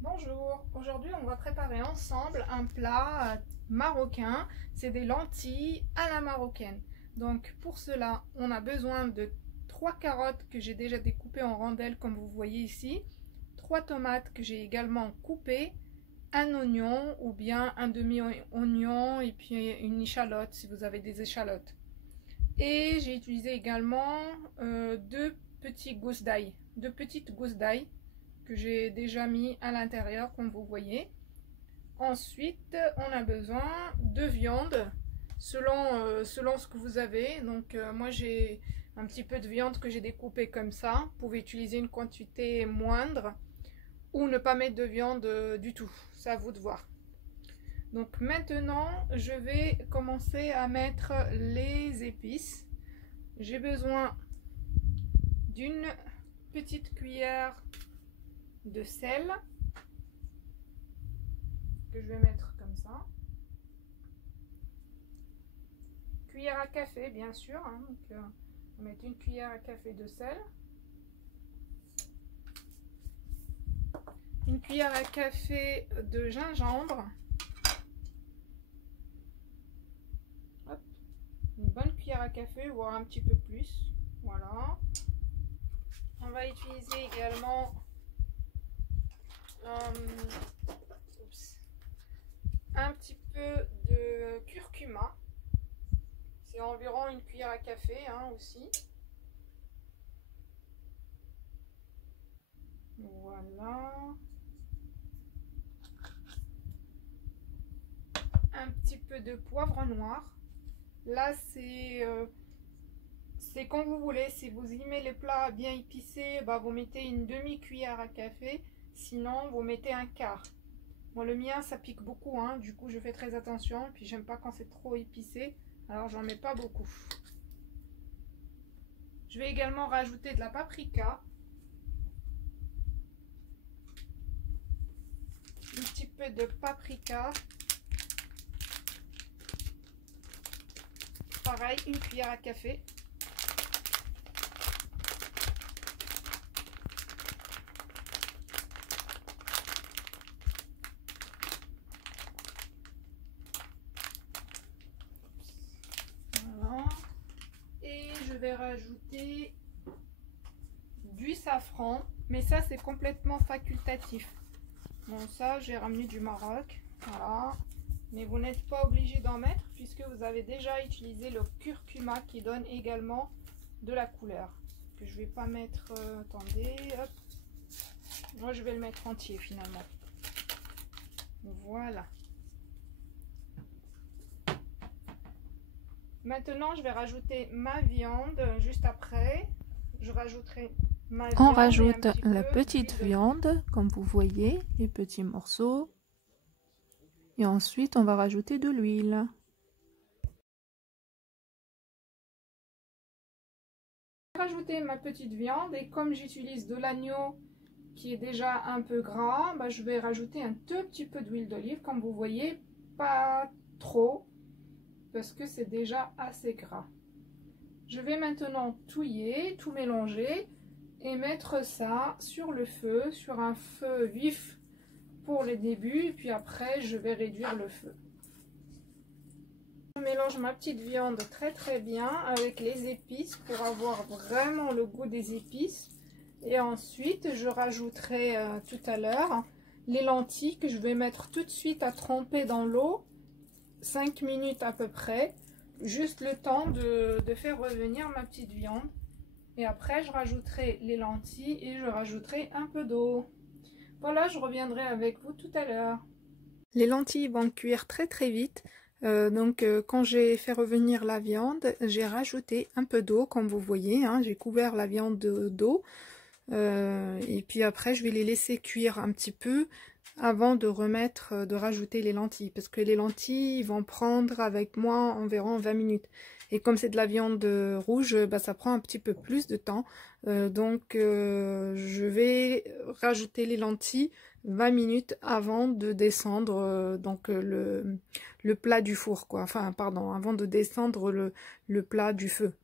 Bonjour, aujourd'hui on va préparer ensemble un plat marocain, c'est des lentilles à la marocaine. Donc pour cela on a besoin de 3 carottes que j'ai déjà découpées en rondelles comme vous voyez ici, 3 tomates que j'ai également coupées, un oignon ou bien un demi-oignon et puis une échalote si vous avez des échalotes. Et j'ai utilisé également deux petites gousses d'ail que j'ai déjà mis à l'intérieur comme vous voyez. Ensuite on a besoin de viande selon ce que vous avez. Donc moi j'ai un petit peu de viande que j'ai découpée comme ça. Vous pouvez utiliser une quantité moindre ou ne pas mettre de viande du tout, c'est à vous de voir. Donc maintenant je vais commencer à mettre les épices. J'ai besoin d'une petite cuillère de sel que je vais mettre comme ça, cuillère à café bien sûr, hein, donc on va mettre une cuillère à café de sel, une cuillère à café de gingembre, hop, une bonne cuillère à café voire un petit peu plus, voilà. On va utiliser également un petit peu de curcuma, c'est environ une cuillère à café hein, aussi. Voilà. Un petit peu de poivre noir. Là c'est quand vous voulez. Si vous aimez les plats bien épicés, bah, vous mettez une demi-cuillère à café. Sinon vous mettez un quart. Moi le mien ça pique beaucoup hein, du coup je fais très attention. Puis j'aime pas quand c'est trop épicé, alors j'en mets pas beaucoup. Je vais également rajouter de la paprika, un petit peu de paprika, pareil une cuillère à café. Voilà. Et je vais rajouter du safran, mais ça c'est complètement facultatif. Bon, ça j'ai ramené du Maroc, voilà, mais vous n'êtes pas obligé d'en mettre puisque vous avez déjà utilisé le curcuma qui donne également de la couleur. Que je vais pas mettre, attendez, hop, moi je vais le mettre entier finalement. Voilà. Maintenant je vais rajouter ma viande juste après. Je rajouterai ma viande. On rajoute la petite viande, comme vous voyez, les petits morceaux. Et ensuite, on va rajouter de l'huile. Je vais rajouter ma petite viande et comme j'utilise de l'agneau qui est déjà un peu gras, bah, je vais rajouter un tout petit peu d'huile d'olive, comme vous voyez, pas trop, parce que c'est déjà assez gras. Je vais maintenant touiller, tout mélanger et mettre ça sur le feu, sur un feu vif pour les débuts, puis après je vais réduire le feu. Je mélange ma petite viande très bien avec les épices pour avoir vraiment le goût des épices. Et ensuite je rajouterai tout à l'heure les lentilles que je vais mettre tout de suite à tremper dans l'eau, 5 minutes à peu près. Juste le temps de faire revenir ma petite viande. Et après, je rajouterai les lentilles et je rajouterai un peu d'eau. Voilà, je reviendrai avec vous tout à l'heure. Les lentilles vont cuire très vite. Quand j'ai fait revenir la viande, j'ai rajouté un peu d'eau, comme vous voyez. Hein, j'ai couvert la viande d'eau. Et puis après, je vais les laisser cuire un petit peu avant de rajouter les lentilles, parce que les lentilles vont prendre avec moi environ 20 minutes. Et comme c'est de la viande rouge, bah, ça prend un petit peu plus de temps. Je vais rajouter les lentilles 20 minutes avant de descendre le plat du four, quoi. Enfin, pardon, avant de descendre le plat du feu.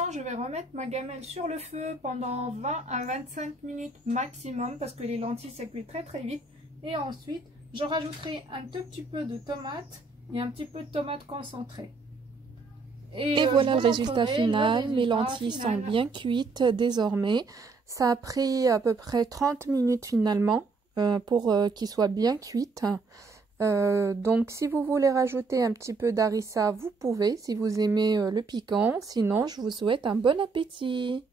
maintenant, je vais remettre ma gamelle sur le feu pendant 20 à 25 minutes maximum parce que les lentilles ça cuit très très vite. Et ensuite, je rajouterai un tout petit peu de tomate et un petit peu de tomate concentrée. Et voilà le résultat final. Mes lentilles sont bien cuites désormais. Ça a pris à peu près 30 minutes finalement pour qu'ils soient bien cuites. Donc si vous voulez rajouter un petit peu d'harissa, vous pouvez si vous aimez le piquant. Sinon, je vous souhaite un bon appétit.